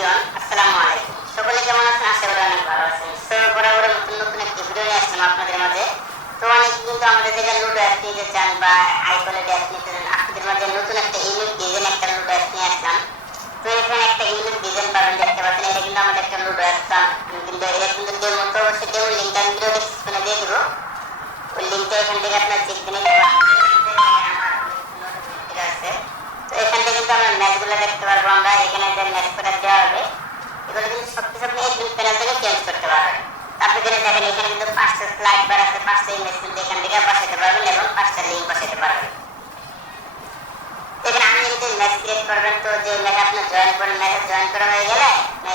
Everyone, আসসালামু আলাইকুম। সকলে কেমন আছেন? আশা করি অনেক ভালো আছেন। সো বরাবর নতুন নতুন একটি ভিডিও নিয়ে আসলাম আপনাদের মাঝে। তো অনেকে কিন্তু আমাদের থেকে লুডো অ্যাপ নিতে চান বা আইকনের অ্যাপ নিতে চান। আপনাদের মাঝে নতুন একটা ইউনিক ডিজাইন একটা লুডো অ্যাপ নিয়ে আসলাম। তো এখানে একটা ইউনিক ডিজাইন পাবেন, দেখতে পাচ্ছেন। এটা কিন্তু আমাদের একটা লুডো অ্যাপ। কিন্তু এটা কিন্তু ডেমো, তো অবশ্যই ডেমো লিঙ্কটা আমি ভিডিও ডেসক্রিপশনে দিয়ে দেবো। ওই লিঙ্কটা এখান থেকে আপনার চেক দিয়ে নিতে পারেন। তো এখান থেকে কিন্তু আমরা ম্যাচগুলো দেখতে পারবো। আমরা এখানে যে ম্যাচ করে দেওয়া হবে, এগুলো কিন্তু সবকিছু আপনি এই প্যানেল থেকে চেঞ্জ করতে পারবেন। আপনি এখানে দেখেন, এখানে কিন্তু 5টা স্লাইড বার আছে, 5টা ইমেজ কিন্তু এখান থেকে বসাতে পারবেন এবং 5টা লিঙ্ক বসাতে পারবেন। এখানে আপনি যদি ম্যাচ ক্রিয়েট করবেন, তো যে ম্যাচ আপনি জয়েন করেন, ম্যাচে জয়েন করা হয়ে গেলে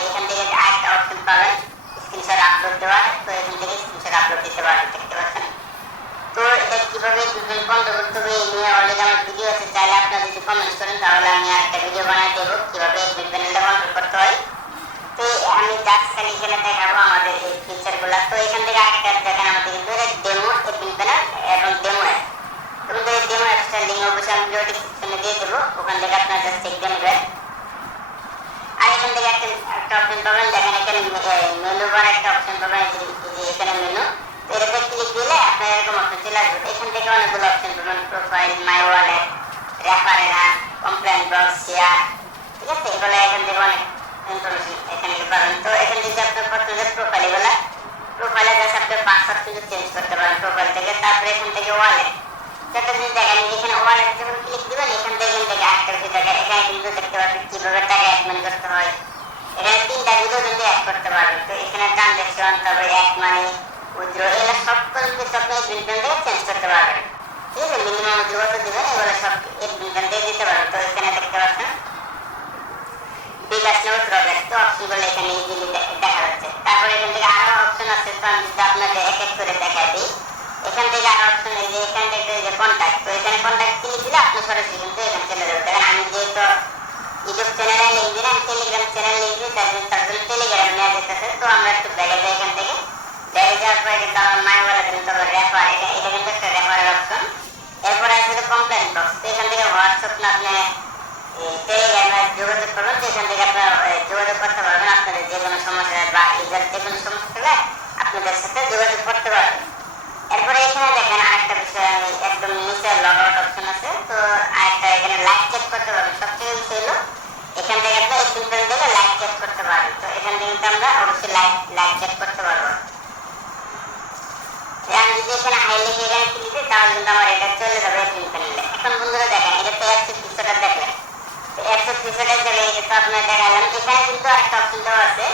এখান থেকে আরেকটা অপশন পাবেন স্ক্রিনশট আপলোড দেওয়ার। তো এখান থেকে স্ক্রিনশট আপলোড দিতে পারবেন, দেখতে পাচ্ছেন। তো এটা কিভাবে বন্ধ করতে হবে এই নিয়ে অলরেডি আমার ভিডিও আছে, চাইলে আপনারা যদি কমেন্টস করেন তাহলে আমি আরেকটা ভিডিও বানিয়ে দেবো কিভাবে এই প্যানেলটা কন্ট্রোল করতে হয়। তো আমি জাস্ট খালি এখানে দেখাবো আমাদের এই ফিচারগুলো। তো এখান থেকে আরেকটা দেখেন, আমাদের কিন্তু ডেমো এডমিন প্যানেল এবং ডেমো অ্যাপ। তো এই ডেমো অ্যাপসটার লিঙ্ক অবশ্যই আমি ভিডিও ডেসক্রিপশনে দিয়ে দেবো, ওখান থেকে আপনারা জাস্ট চেক দিয়ে নেবেন। আর এখান থেকে একটা অপশন পাবেন, দেখেন এখানে মেনু বার একটা অপশন পাবেন, এখানে মেনু। তো এটাতে ক্লিক দিলে আপনার এরকম অপশন চলে আসবে। এখান থেকে অনেকগুলো অপশন পাবেন, profile, my wallet, reference, complain box, share, ঠিক আছে। এগুলো এখান থেকে অনেক ইনফরমেশন এখানে পাবেন। তো এখান থেকে আপনার প্রথমে প্রোফাইলে জাস্ট আপনার পাসওয়ার্ড কিন্তু চেঞ্জ করতে পারেন প্রোফাইল থেকে। তারপরে এখান থেকে ওয়ালেট, একটা জিনিস দেখেন, এখানে ওয়ালেট যখন ক্লিক দিবেন এখান থেকে আরেকটা কিছু দেখেন, এখানে কিন্তু দেখতে পাচ্ছেন কিভাবে টাকা অ্যাডমিন করতে হয়। এখানে 3টা ভিডিও কিন্তু অ্যাড করতে পারবেন। তো এখানে ট্রানজ্যাকশন, তারপরে অ্যাড মানি, উইথড্র, এগুলো সব কিছু আপনি এই বিল থেকে চেঞ্জ করতে পারবেন, ঠিক আছে। মিনিমাম উইথড্র কত দিবেন এগুলো সব এই বিল থেকে দিতে পারবেন। তো এখানে দেখতে পাচ্ছেন বিকাশ নেওয়া প্রজেক্ট, তো অপশনগুলো এখানে ইজিলি দেখা যাচ্ছে। তারপরে এখান থেকে আরো অপশন আছে, তো আমি যদি আপনাদের এক এক করে দেখাই দিই। এখান থেকে আরো অপশন এই যে এখান থেকে যে কন্ট্যাক্ট, তো এখানে কন্ট্যাক্ট ক্লিক দিলে আপনি সরাসরি কিন্তু এখানে চলে যাবে। দেখেন আমি যেহেতু ইউটিউব চ্যানেলে লিঙ্ক দিই, আমি টেলিগ্রাম চ্যানেল লিঙ্ক দিই, তার জন্য টেলিগ্রাম নেওয়া যেতেছে। তো আমরা একটু ব্যাগে যাই, এখান থেকে ব্যাগে যাওয়ার পরে কিন্তু আমার মাই ওয়ালেট কিন্তু রেফার, এটা কিন্তু একটা রেফারের অপশন। এরপরে আছে কমপ্লেন বক্স, তো এখান থেকে হোয়াটসঅ্যাপ না আপনি টেলিগ্রামে যোগাযোগ করবেন, তো এখান থেকে আপনারা যোগাযোগ করতে পারবেন আপনাদের যে কোনো সমস্যা বা ইউজার যে কোনো সমস্যা হলে আপনাদের সাথে যোগাযোগ করতে পারবেন। এরপরে এখানে দেখেন আরেকটা বিষয়, আমি একদম নিচে লগ আউট অপশন আছে। তো আরেকটা এখানে লাইভ চেক করতে পারবেন। সবথেকে বিষয় হলো এখান থেকে আপনি এই সিম্পল থেকে লাইভ চেক করতে পারবেন। তো এখান থেকে কিন্তু আমরা অবশ্যই লাইভ চেক করতে পারবো। আমি যদি এখানে হাইলাইট এখানে ক্লিক দিই তাহলে কিন্তু আমার এটা চলে যাবে এডমিন প্যানেলে। এখন বন্ধুরা দেখেন, এটা তো অ্যাপসের ফিচারটা দেখলেন। তো অ্যাপসের ফিচারটা চলে গেছে, আপনার দেখালাম। এখানে কিন্তু আরেকটা অপশন দেওয়া আছে,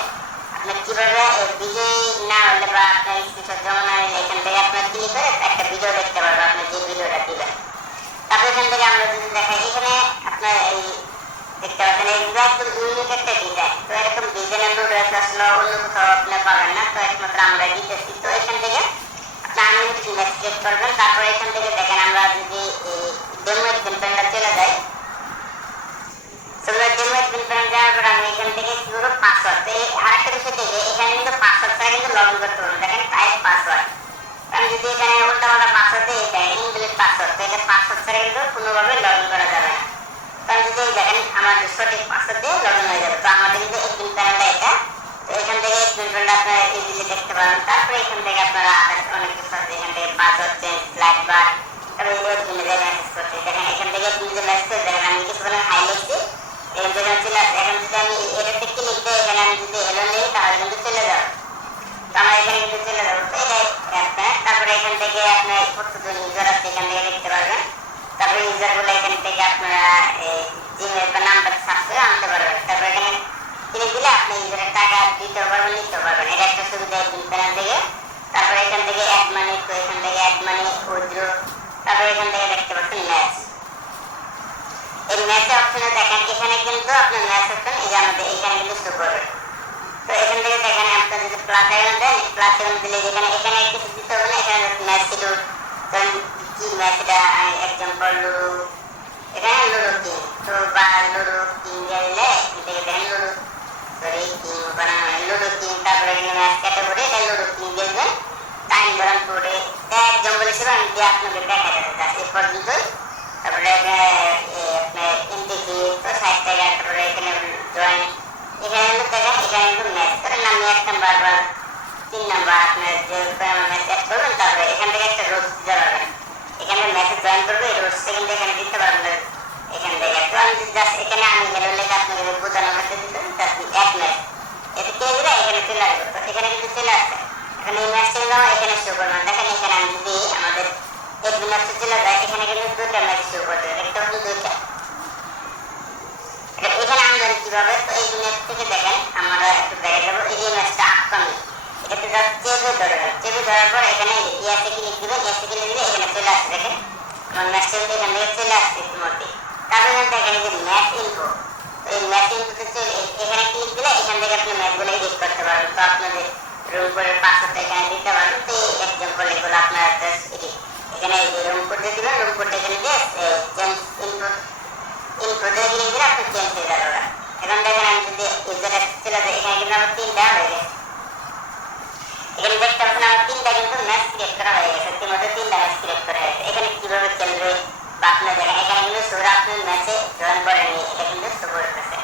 আপনার কিভাবে বিজয়ী না হলে বা আপনার স্ক্রিনশট জমা না নিলে এখান থেকে আপনার ক্লিক করে একটা ভিডিও দেখতে পারবেন, আপনি যে ভিডিওটা দিবেন। তারপর এখান থেকে আমরা যদি দেখাই, এখানে আপনার এই দেখতে পাচ্ছেন একদম ইউনিক একটা ডিজাইন। তো এরকম ডিজাইনের লুডো আসলে অন্য কোথাও আপনি পাবেন না, তো একমাত্র আমরা দিতেছি। তো এখান থেকে আপনি আনলিমিটেড ম্যাচ ক্রিয়েট করবেন। তারপর এখান থেকে দেখেন আমরা যদি ডেমো এডমিন চলে যাই, আমি এখান থেকে কি করবো পাসওয়ার্ড। আরেকটা বিষয় দেখে এখানে কিন্তু পাসওয়ার্ড ছাড়া কিন্তু লগ ইন করতে পারবেন। দেখেন টাইপ পাসওয়ার্ড, আমি যদি এখানে উল্টাপাল্টা পাসওয়ার্ড দিই, এটা ইনভ্যালিড পাসওয়ার্ড, তো এটা পাসওয়ার্ড ছাড়া কিন্তু কোনোভাবে লগ ইন করা যাবে না। তো আমি যদি দেখেন আমার সঠিক পাসওয়ার্ড দিয়ে লগ ইন হয়ে যাবে। তো আমাদের কিন্তু এডমিন প্যানেলটা এটা। তো এখান থেকে এডমিন প্যানেলটা আপনারা ইজিলি দেখতে পাবেন। তারপরে এখান থেকে আপনারা অনেক কিছু আছে, এখান থেকে পাসওয়ার্ড চেঞ্জ, স্লাইড বার, তারপরে এডমিনে যে মেসেজ করতে দেখেন, এখান থেকে এডমিনে যে মেসেজ দেখেন আমি কিছুক্ষণ হাইলাইট দিই, এখন যদি আমি এটাতে ক্লিক দিই, এখানে আমি যদি হ্যালো নেই তাহলে কিন্তু চলে যাবে। তো আমার এখানে কিন্তু চলে যাবো। তো এটাই অ্যাপটা। তারপরে এখান থেকে আপনার কতজন ইউজার আছে এখান থেকে দেখতে পারবেন। তারপরে ইউজারগুলো এখান থেকে আপনারা জিমেল বা নাম্বার সার্চ করে আনতে পারবেন। তারপরে এখানে ক্লিক দিলে আপনি ইউজারের টাকা দিতেও পারবেন, নিতেও পারবেন। এটা একটা সুবিধা এডমিন প্যানেল থেকে। তারপরে এখান থেকে অ্যাড মানি, তো এখান থেকে অ্যাড মানি, উইথড্র, তারপরে এখান থেকে দেখতে পাচ্ছেন ম্যাচ। এই ম্যাচের অপশনে দেখেন, এখানে কিন্তু আপনার ম্যাচ অপশন এই যে আমাদের এখানে কিন্তু শো করবে। তো এখান থেকে দেখেন আপনার যদি প্লাস আইকন দেন, প্লাস আইকন দিলে এখানে কিছু দিতে হবে না, এখানে ম্যাচ শিডিউল, ধরেন কি ম্যাচ, এটা এক্সাম্পল লুডো, এখানে লুডো কিং, তো বা লুডো কিং দিলে এখান থেকে দেখেন কিং বানানো লুডো কিং। তারপরে এখানে ম্যাচ ক্যাটাগরি, এটা লুডো কিং দিবেন। টাইম ধরেন পুরো এক্সাম্পল হিসেবে আমি দিয়ে আপনাদের দেখা যাচ্ছে এই পর্যন্তই। তারপরে আপনার এমটিসি, তো 60 টাকা। তারপরে এখানে জয়েন, এখানে কিন্তু ম্যাচ করেন আমি 1 নাম্বার বা 3 নাম্বার আপনার যে ম্যাচ অ্যাড করবেন, তারপরে এখান থেকে একটা রোজ দিতে পারবেন। এখানে ম্যাচে জয়েন করবে, এই রোজটা কিন্তু এখানে দিতে পারবেন এখান থেকে। তো আমি জাস্ট এখানে আমি হেলো লেখা আপনাকে বোঝানোর মধ্যে দিতেন, জাস্ট 1 ম্যাচ এতে কে দিলে এখানে চলে আসবে। তো এখানে কিন্তু চলে আসছে। এখন এই ম্যাচটা কিন্তু আমার এখানে শো করবে না। দেখেন এখানে আমি যদি আমাদের এডমিন অপশন চলে যায়, এখানে কিন্তু 2টা ম্যাচ শো করবে, একটা হলো 2টা। এখানে আমি জানি কিভাবে। তো এই ম্যাচ থেকে দেখেন আমরা একটু ব্যাগে যাবো। এই যে ম্যাচটা আপকামিং, এটাতে জাস্ট চেপে ধরবেন। চেপে ধরার পর এখানে ইয়াসে ক্লিক দিবেন। ইয়াসে ক্লিক দিলে এখানে চলে আসছে। দেখেন আমার ম্যাচটা কিন্তু এখান থেকে চলে আসছে ইতিমধ্যে। তারপরে কিন্তু এখানে যে ম্যাচ ইনফো, এই ম্যাচ ইনফোতে চলে এখানে ক্লিক দিলে এখান থেকে আপনি ম্যাচগুলো এডিট করতে পারবেন। তো আপনাদের রুম কোডের পাসওয়ার্ডটা এখানে দিতে পারবেন। তো এক্সাম্পল এগুলো আপনারা জাস্ট এডিট এখানে রুম কোডটা দিবেন। রুম কোডটা এখানে দিয়ে চেঞ্জ ইনফো দিয়ে ক্লিক দিলে আপনি চেঞ্জ হয়ে যাবে। এখন দেখেন আমি যদি ইউজার চলে যাই, এখানে কিন্তু আমার 3টা হয়ে গেছে। এখানে দেখতে পাচ্ছেন আমার 3টা কিন্তু ম্যাচ ক্রিয়েট করা হয়ে গেছে। ইতিমধ্যে 3টা ম্যাচ ক্রিয়েট করা হয়েছে। এখানে কিভাবে খেলবে বা আপনার দেখেন এখানে কিন্তু শুরু আপনি ম্যাচে জয়েন করেনি, এটা কিন্তু শো করতেছে।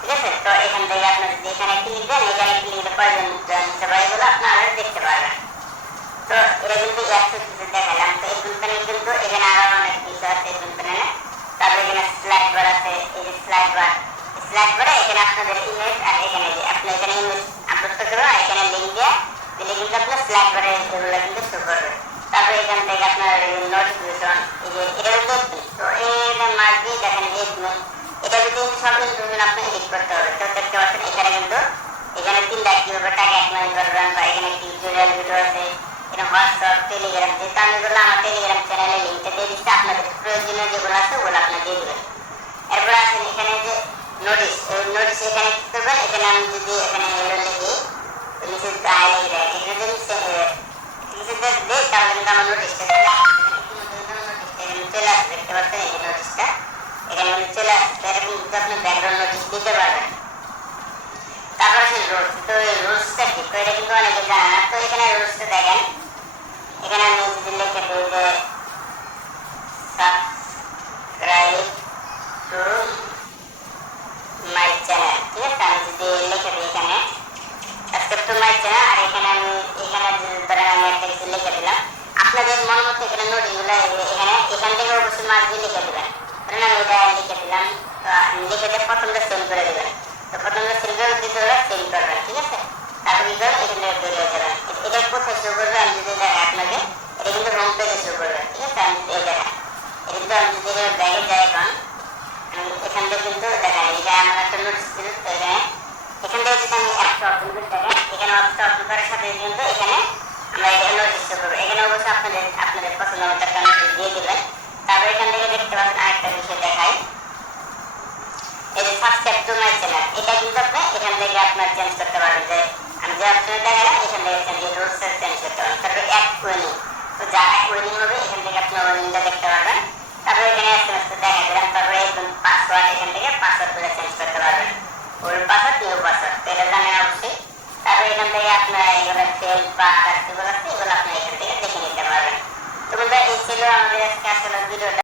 ঠিক আছে, তো এখান থেকে আপনার যদি এখানে ক্লিক দেন, এখানে ক্লিক দিলে কয়জন জয়েন হচ্ছে বা এগুলো আপনারা দেখতে পারবেন। তো এটা কিন্তু একশো কিছু দেখালাম। তো এই কোম্পানির কিন্তু এখানে আরো অনেক কিছু আছে এই কোম্পানিতে। তারপরে এখানে স্লাইড বার আছে। এই যে স্লাইড বারে এখানে আপনাদের ইমেজ আর এখানে যে আপনি এখানে ইমেজ আপলোড করতে পারবেন, এখানে লিঙ্ক দিয়ে দিলে কিন্তু আপনার স্লাইড বারে এগুলো কিন্তু শো করবে। তারপরে এখান থেকে আপনার নোটিফিকেশন, এই যে এটা কিন্তু তো এটা মার্ক দিয়ে দেখেন এটা যদি সব ইনফরমেশন আপনি এডিট করতে হবে। তো দেখতে পাচ্ছেন এখানে কিন্তু এখানে 3টা কিভাবে টাকা অ্যাকাউন্ট করবেন বা এখানে টিউটোরিয়াল ভিডিও আছে, এখানে হোয়াটসঅ্যাপ, টেলিগ্রাম। যেহেতু আমি বললাম আমার টেলিগ্রাম চ্যানেলে লিঙ্কটা দিয়ে দিচ্ছি, আপনাদের প্রয়োজনীয় যেগুলো আছে ওগুলো আপনার দিয়ে দেবেন। এরপর আসেন এখানে যে নোটিশ, এই নোটিশ এখানে কি করবেন, এখানে আমি যদি এখানে হেলো লিখি নিচে হাইলাইট দেয়, এখানে যদি নিচে দেই তাহলে কিন্তু আমার নোটিশটা চলে আসবে। দেখতে পাচ্ছেন এই নোটিশটা এখানে কিন্তু চলে আসছে। এরকম কিন্তু আপনি ব্যাকগ্রাউন্ড নোটিশ দিতে পারবেন। তারপর আছে রুলস। তো এই রুলসটা কি, তো এটা কিন্তু অনেকে জানে না। তো এখানে রুলসটা দেখেন, এখানে আমি যদি লিখে দিই যে সাবস্ক্রাইব টু মাই চ্যানেল, ঠিক আছে, আমি যদি লিখে দিই এখানে সাবস্ক্রাইব টু মাই চ্যানেল, আর এখানে আমি এখানে ধরেন আমি একটা কিছু লিখে দিলাম। আপনাদের মন মতো এখানে নোটিশগুলো এখান থেকে অবশ্যই মার্ক দিয়ে লিখে দেবেন। ধরেন আমি এটা লিখে দিলাম, তো লিখে দিয়ে প্রথমটা সেন্ড করে দেবেন। তো প্রথমটা সেন্ড করে দিতে হলে সেন্ড করবেন, ঠিক আছে। তারপর কি করবেন, এখান থেকে বেরিয়ে যাবেন। এটা কোথায় শো করবে আমি যদি দেখাই আপনাকে, এটা কিন্তু হোম পেজে শো করবে, ঠিক আছে। আমি এই দেখেন এটা কিন্তু আমি যদি ব্যাগে যাই এখন এখান থেকে কিন্তু দেখেন এটা আমার একটা নোটিশ ছিল। তো এখান থেকে যদি আমি অ্যাপটা ওপেন করি, দেখেন এখানে অ্যাপটা ওপেন করার সাথে কিন্তু এখানে আমরা এটা নোটিশ শো করবো। এখানে অবশ্যই আপনাদের পছন্দ মতো একটা নোটিশ দিয়ে দেবেন। তারপর এখান থেকে দেখতে পাচ্ছেন আরেকটা বিষয় দেখাই, এই যে সাবস্ক্রাইব টু মাই চ্যানেল, এটা কিন্তু আপনি এখান থেকে আপনার চেঞ্জ করতে পারবেন। যে আমি যে অপশনে দেখালাম এখান থেকে চেঞ্জ রুলসটা চেঞ্জ করতে পারবেন। তারপরে অ্যাড উইনিং, তো যারা উইনিং হবে এখান থেকে আপনি উইনিংটা দেখতে পারবেন। তারপরে এখানে এসএমএসটা দেখা দিলাম। তারপরে পাসওয়ার্ড এখান থেকে পাসওয়ার্ডগুলো চেঞ্জ করতে পারবেন, ওল্ড পাসওয়ার্ড নিউ পাসওয়ার্ড, তো এটা জানেন অবশ্যই। তারপরে এখান থেকে আপনার এগুলো সেল বা আদার্স যেগুলো আছে এগুলো আপনি এখান থেকে দেখে নিতে পারবেন। তো বন্ধুরা এই ছিল আমাদের আজকে আসলে ভিডিওটা।